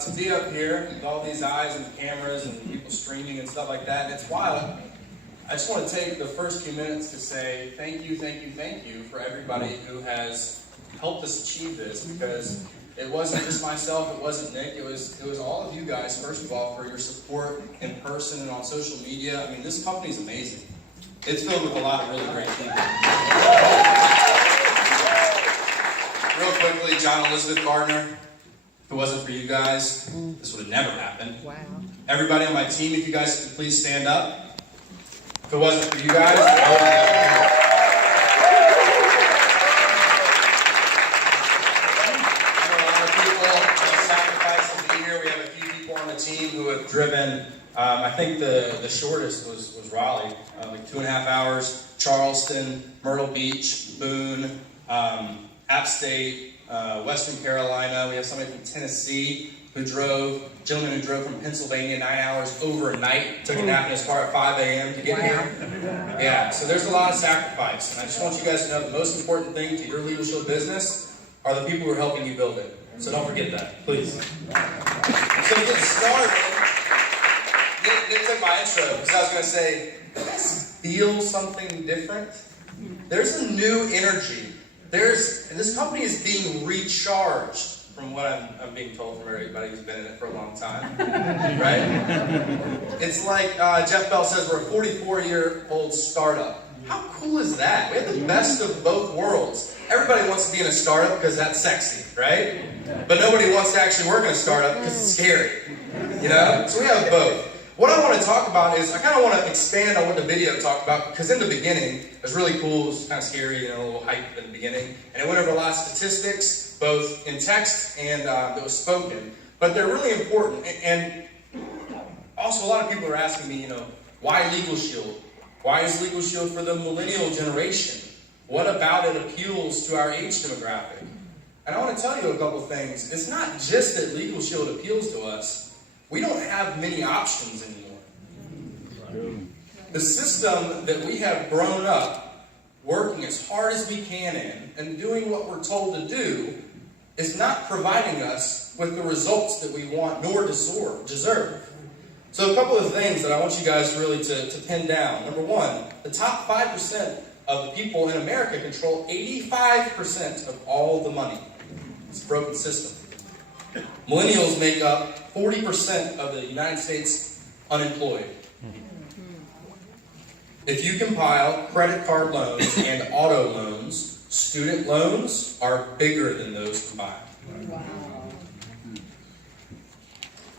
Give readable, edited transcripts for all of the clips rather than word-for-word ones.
to be up here with all these eyes and cameras and people streaming and stuff like that. And it's wild. I just want to take the first few minutes to say thank you for everybody who has helped us achieve this, because it wasn't just myself, it wasn't Nick, it was all of you guys, first of all, for your support in person and on social media. I mean, this company is amazing. It's filled with a lot of really great people. Real quickly, John Elizabeth Gardner. If it wasn't for you guys, this would have never happened. Wow. Everybody on my team, if you guys could please stand up. If it wasn't for you guys, I would have happened. Team who have driven, I think the shortest was Raleigh, like 2.5 hours, Charleston, Myrtle Beach, Boone, App State, Western Carolina. We have somebody from Tennessee who drove, a gentleman who drove from Pennsylvania 9 hours overnight, took a nap in his car at 5 a.m. to get here. Yeah, so there's a lot of sacrifice, and I just want you guys to know the most important thing to your LegalShield business are the people who are helping you build it. So don't forget that, please. So to get started, Nick took my intro, because I was going to say, do you guys feel something different? There's a new energy. And this company is being recharged, from what I'm being told from everybody who's been in it for a long time. Right? It's like Jeff Bell says, we're a 44-year-old startup. How cool is that? We have the best of both worlds. Everybody wants to be in a startup because that's sexy, right? But nobody wants to actually work in a startup because it's scary. You know? So we have both. What I want to talk about is, I kind of want to expand on what the video talked about, because in the beginning, it was really cool, it was kind of scary, a little hype in the beginning, and it went over a lot of statistics, both in text and that was spoken, but they're really important. And also, a lot of people are asking me, why LegalShield? Why is LegalShield for the millennial generation? What about it appeals to our age demographic? And I want to tell you a couple things. It's not just that LegalShield appeals to us. We don't have many options anymore. The system that we have grown up working as hard as we can in and doing what we're told to do is not providing us with the results that we want nor deserve. So a couple of things that I want you guys really to pin down. Number one, the top 5% of the people in America control 85% of all the money. It's a broken system. Millennials make up 40% of the United States unemployed. If you compile credit card loans and auto loans, student loans are bigger than those combined. Wow.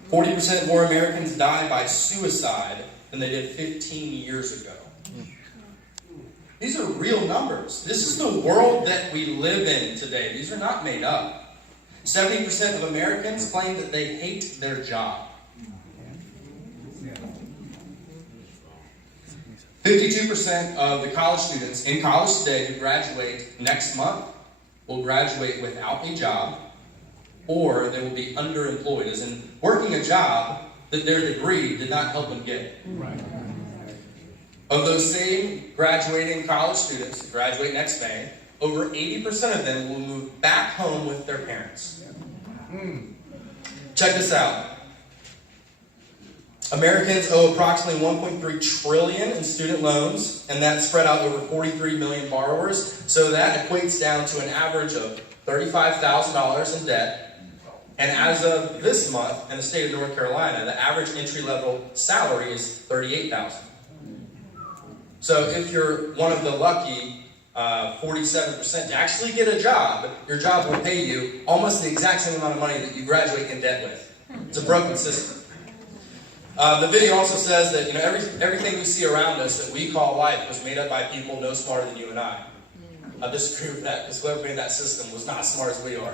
40% more Americans die by suicide than they did 15 years ago. These are real numbers. This is the world that we live in today. These are not made up. 70% of Americans claim that they hate their job. 52% of the college students in college today who graduate next month will graduate without a job, or they will be underemployed, as in working a job that their degree did not help them get. Right. Of those same graduating college students who graduate next May, over 80% of them will move back home with their parents. Check this out. Americans owe approximately $1.3 trillion in student loans, and that's spread out over 43 million borrowers. So that equates down to an average of $35,000 in debt. And as of this month, in the state of North Carolina, the average entry-level salary is $38,000. So if you're one of the lucky 47% to actually get a job, your job will pay you almost the exact same amount of money that you graduate in debt with. It's a broken system. The video also says that everything we see around us that we call life was made up by people no smarter than you and I. I disagree with that, because whoever made that system was not as smart as we are.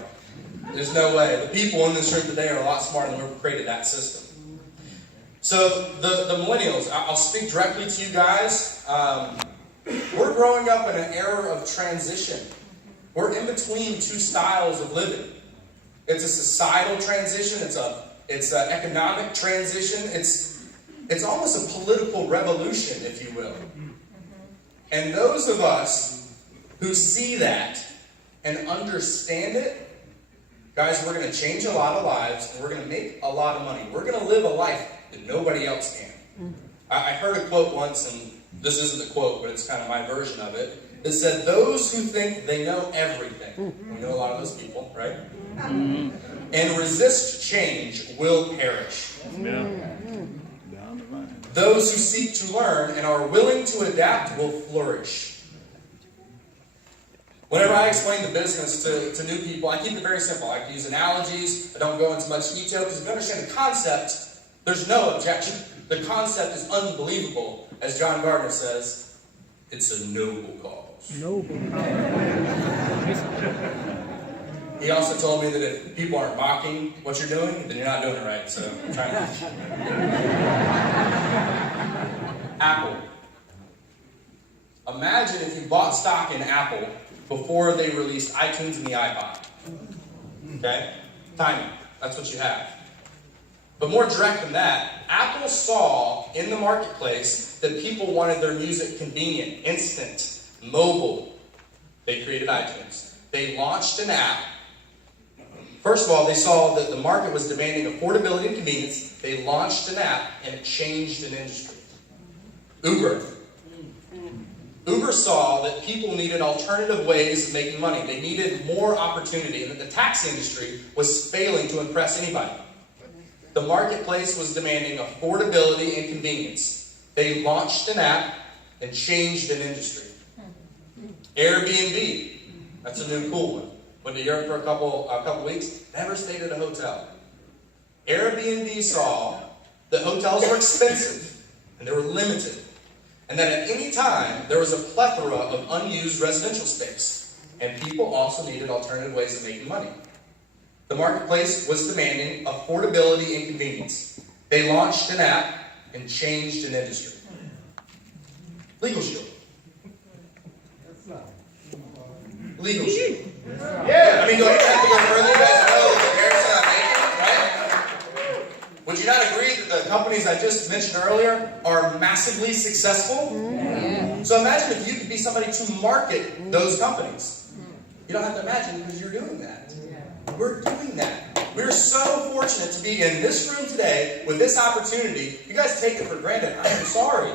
There's no way. The people in this room today are a lot smarter than whoever created that system. So the millennials, I'll speak directly to you guys. We're growing up in an era of transition. We're in between two styles of living. It's a societal transition. It's an economic transition. It's almost a political revolution, if you will. And those of us who see that and understand it Guys, we're going to change a lot of lives, and we're going to make a lot of money. We're going to live a life that nobody else can. I heard a quote once, and this isn't the quote, but it's kind of my version of it. It said, those who think they know everything, we know a lot of those people, right? And resist change will perish. Those who seek to learn and are willing to adapt will flourish. Whenever I explain the business to new people, I keep it very simple. I use analogies. I don't go into much detail because if you understand the concept, there's no objection. The concept is unbelievable. As John Gardner says, it's a noble cause. Noble cause. He also told me that if people aren't mocking what you're doing, then you're not doing it right. So I'm trying to. Apple. Imagine if you bought stock in Apple before they released iTunes and the iPod. Okay? Timing. That's what you have. But more direct than that, Apple saw in the marketplace that people wanted their music convenient, instant, mobile. They created iTunes. They launched an app. First of all, they saw that the market was demanding affordability and convenience. They launched an app, and it changed an industry. Uber saw that people needed alternative ways of making money. They needed more opportunity, and that the taxi industry was failing to impress anybody. The marketplace was demanding affordability and convenience. They launched an app and changed an industry. Airbnb, that's a new cool one. Went to Europe for a couple weeks, never stayed at a hotel. Airbnb saw that hotels were expensive and they were limited, and that at any time there was a plethora of unused residential space, and people also needed alternative ways of making money. The marketplace was demanding affordability and convenience. They launched an app and changed an industry. LegalShield. LegalShield. Yeah, I mean, don't even have to go further. You guys know the comparison I'm making, right? Would you not agree that the companies I just mentioned earlier are massively successful? Yeah. So imagine if you could be somebody to market those companies. You don't have to imagine because you're doing that. We're doing that. We're so fortunate to be in this room today with this opportunity. You guys take it for granted. I'm sorry.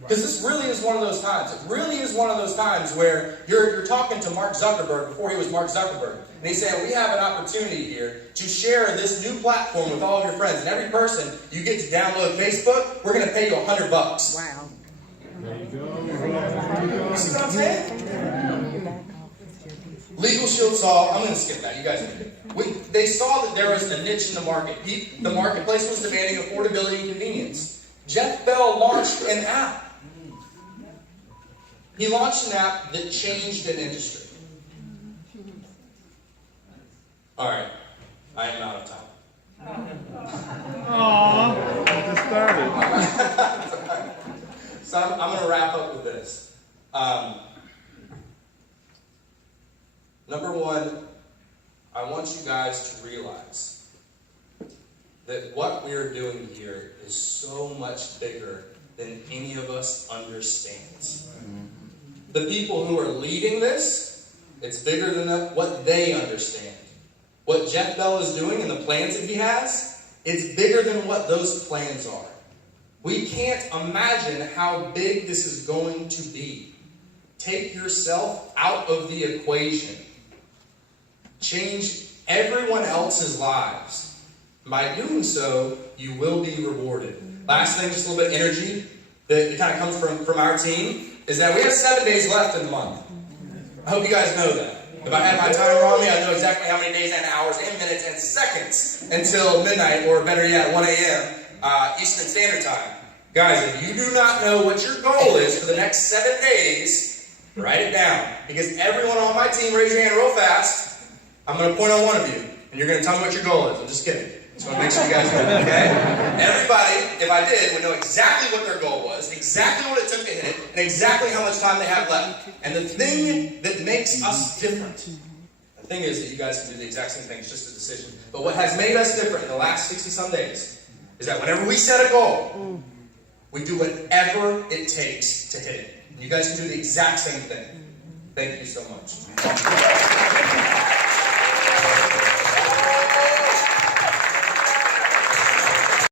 Because this really is one of those times. It really is one of those times where you're talking to Mark Zuckerberg before he was Mark Zuckerberg. And he's saying, we have an opportunity here to share this new platform with all of your friends. And every person you get to download Facebook, we're going to pay you $100. Wow. There you go. You see what I'm saying? LegalShield saw, I'm going to skip that, you guys can do it. They saw that there was a niche in the market. The marketplace was demanding affordability and convenience. Jeff Bell launched an app. He launched an app that changed an industry. Alright, I am out of time. Aww, just started. So I'm going to wrap up with this. Number one, I want you guys to realize that what we are doing here is so much bigger than any of us understand. The people who are leading this, it's bigger than what they understand. What Jeff Bell is doing and the plans that he has, it's bigger than what those plans are. We can't imagine how big this is going to be. Take yourself out of the equation. Change everyone else's lives. By doing so, you will be rewarded. Last thing, just a little bit of energy that kind of comes from our team, is that we have 7 days left in the month. I hope you guys know that. If I had my timer on me, I know exactly how many days and hours and minutes and seconds until midnight, or better yet, 1 a.m. Eastern Standard Time. Guys, if you do not know what your goal is for the next 7 days, write it down. Because everyone on my team, raise your hand real fast. I'm going to point on one of you, and you're going to tell me what your goal is. I'm just kidding. Just want to make sure you guys know, okay? Everybody, if I did, would know exactly what their goal was, exactly what it took to hit it, and exactly how much time they have left. And the thing that makes us different, the thing is that you guys can do the exact same thing, it's just a decision. But what has made us different in the last 60-some days is that whenever we set a goal, we do whatever it takes to hit it. You guys can do the exact same thing. Thank you so much.